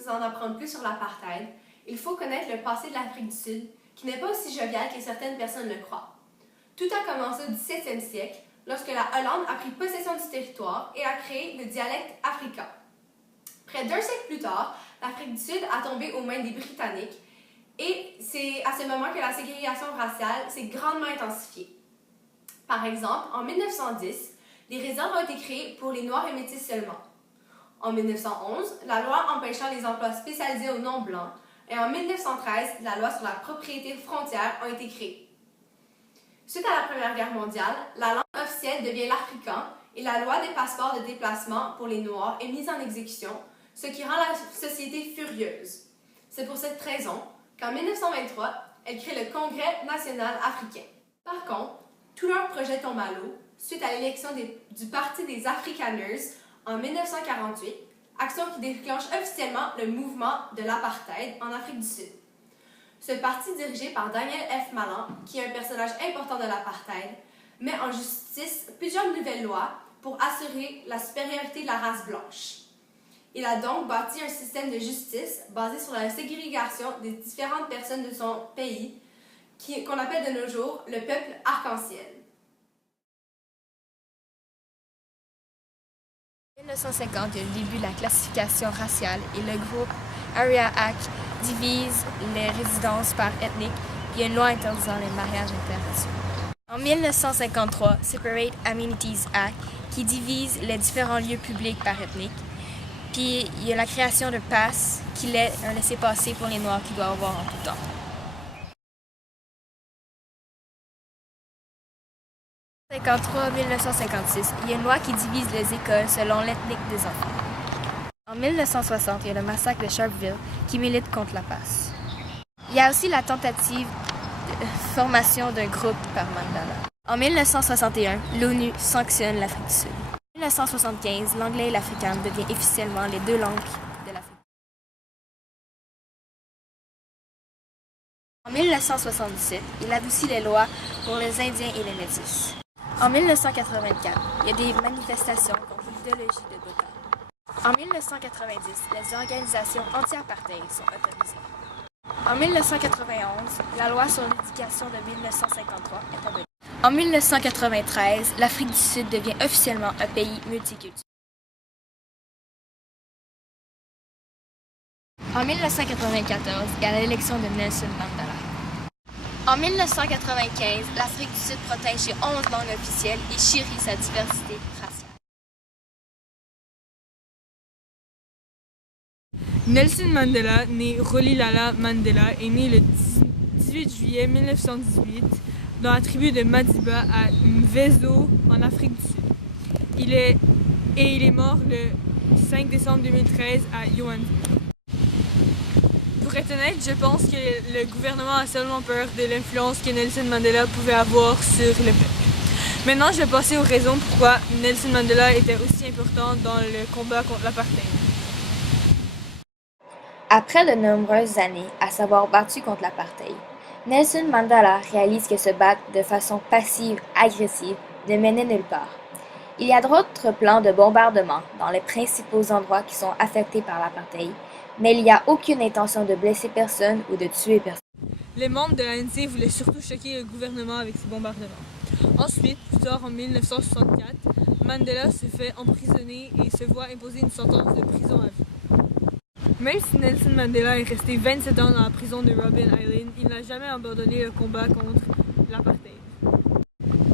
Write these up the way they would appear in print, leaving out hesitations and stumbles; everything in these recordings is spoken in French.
vous en apprendre plus sur l'apartheid, il faut connaître le passé de l'Afrique du Sud, qui n'est pas aussi jovial que certaines personnes le croient. Tout a commencé au 17e siècle, lorsque la Hollande a pris possession du territoire et a créé le dialecte africain. Près d'un siècle plus tard, l'Afrique du Sud a tombé aux mains des Britanniques et c'est à ce moment que la ségrégation raciale s'est grandement intensifiée. Par exemple, en 1910, des réserves ont été créées pour les Noirs et Métis seulement. En 1911, la loi empêchant les emplois spécialisés aux non-blancs et en 1913, la loi sur la propriété frontière ont été créées. Suite à la Première Guerre mondiale, la langue officielle devient l'africain et la loi des passeports de déplacement pour les Noirs est mise en exécution, ce qui rend la société furieuse. C'est pour cette raison qu'en 1923, elle crée le Congrès national africain. Par contre, tout leur projet tombe à l'eau suite à l'élection du Parti des Afrikaners en 1948, action qui déclenche officiellement le mouvement de l'apartheid en Afrique du Sud. Ce parti, dirigé par Daniel F. Malan, qui est un personnage important de l'apartheid, met en justice plusieurs nouvelles lois pour assurer la supériorité de la race blanche. Il a donc bâti un système de justice basé sur la ségrégation des différentes personnes de son pays, qu'on appelle de nos jours le peuple arc-en-ciel. En 1950, il y a le début de la classification raciale et le groupe Area Act divise les résidences par ethnique, puis il y a une loi interdisant les mariages interraciaux. En 1953, Separate Amenities Act qui divise les différents lieux publics par ethnique, puis il y a la création de passes qui est un laissez-passer pour les Noirs qui doivent avoir en tout temps. En 1953-1956, il y a une loi qui divise les écoles selon l'ethnique des enfants. En 1960, il y a le massacre de Sharpeville qui milite contre la passe. Il y a aussi la tentative de formation d'un groupe par Mandela. En 1961, l'ONU sanctionne l'Afrique du Sud. En 1975, l'anglais et l'africain deviennent officiellement les deux langues de l'Afrique. En 1977, il adoucit les lois pour les Indiens et les Métis. En 1984, il y a des manifestations contre l'idéologie de Botha. En 1990, les organisations anti-apartheid sont autorisées. En 1991, la loi sur l'éducation de 1953 est adoptée. En 1993, l'Afrique du Sud devient officiellement un pays multiculturel. En 1994, il y a l'élection de Nelson Mandela. En 1995, l'Afrique du Sud protège ses 11 langues officielles et chérit sa diversité raciale. Nelson Mandela, né Rolihlahla Mandela, est né le 18 juillet 1918 dans la tribu de Madiba à Mvezo, en Afrique du Sud. Il est mort le 5 décembre 2013 à Johannesburg. Pour être honnête, je pense que le gouvernement a seulement peur de l'influence que Nelson Mandela pouvait avoir sur le peuple. Maintenant, je vais passer aux raisons pourquoi Nelson Mandela était aussi important dans le combat contre l'apartheid. Après de nombreuses années à s'avoir battu contre l'apartheid, Nelson Mandela réalise que se battre de façon passive-agressive ne menait nulle part. Il y a d'autres plans de bombardement dans les principaux endroits qui sont affectés par l'apartheid, mais il n'y a aucune intention de blesser personne ou de tuer personne. Les membres de l'ANC voulaient surtout choquer le gouvernement avec ces bombardements. Ensuite, plus tard en 1964, Mandela se fait emprisonner et se voit imposer une sentence de prison à vie. Même si Nelson Mandela est resté 27 ans dans la prison de Robben Island, il n'a jamais abandonné le combat contre l'apartheid.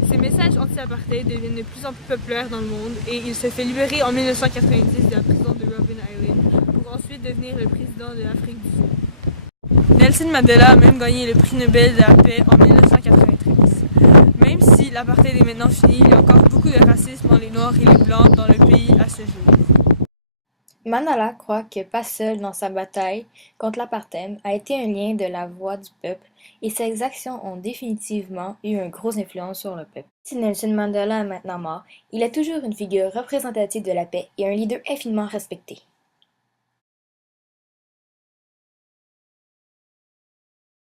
Ses messages anti-apartheid deviennent de plus en plus populaires dans le monde et il se fait libérer en 1990 de la prison de Robben Island pour ensuite devenir le président de l'Afrique du Sud. Nelson Mandela a même gagné le prix Nobel de la paix en 1993. Même si l'apartheid est maintenant fini, il y a encore beaucoup de racisme dans les Noirs et les Blancs dans le pays à ce jour. Mandela croit que pas seul dans sa bataille contre l'apartheid a été un lien de la voix du peuple et ses actions ont définitivement eu une grosse influence sur le peuple. Si Nelson Mandela est maintenant mort, il est toujours une figure représentative de la paix et un leader infiniment respecté.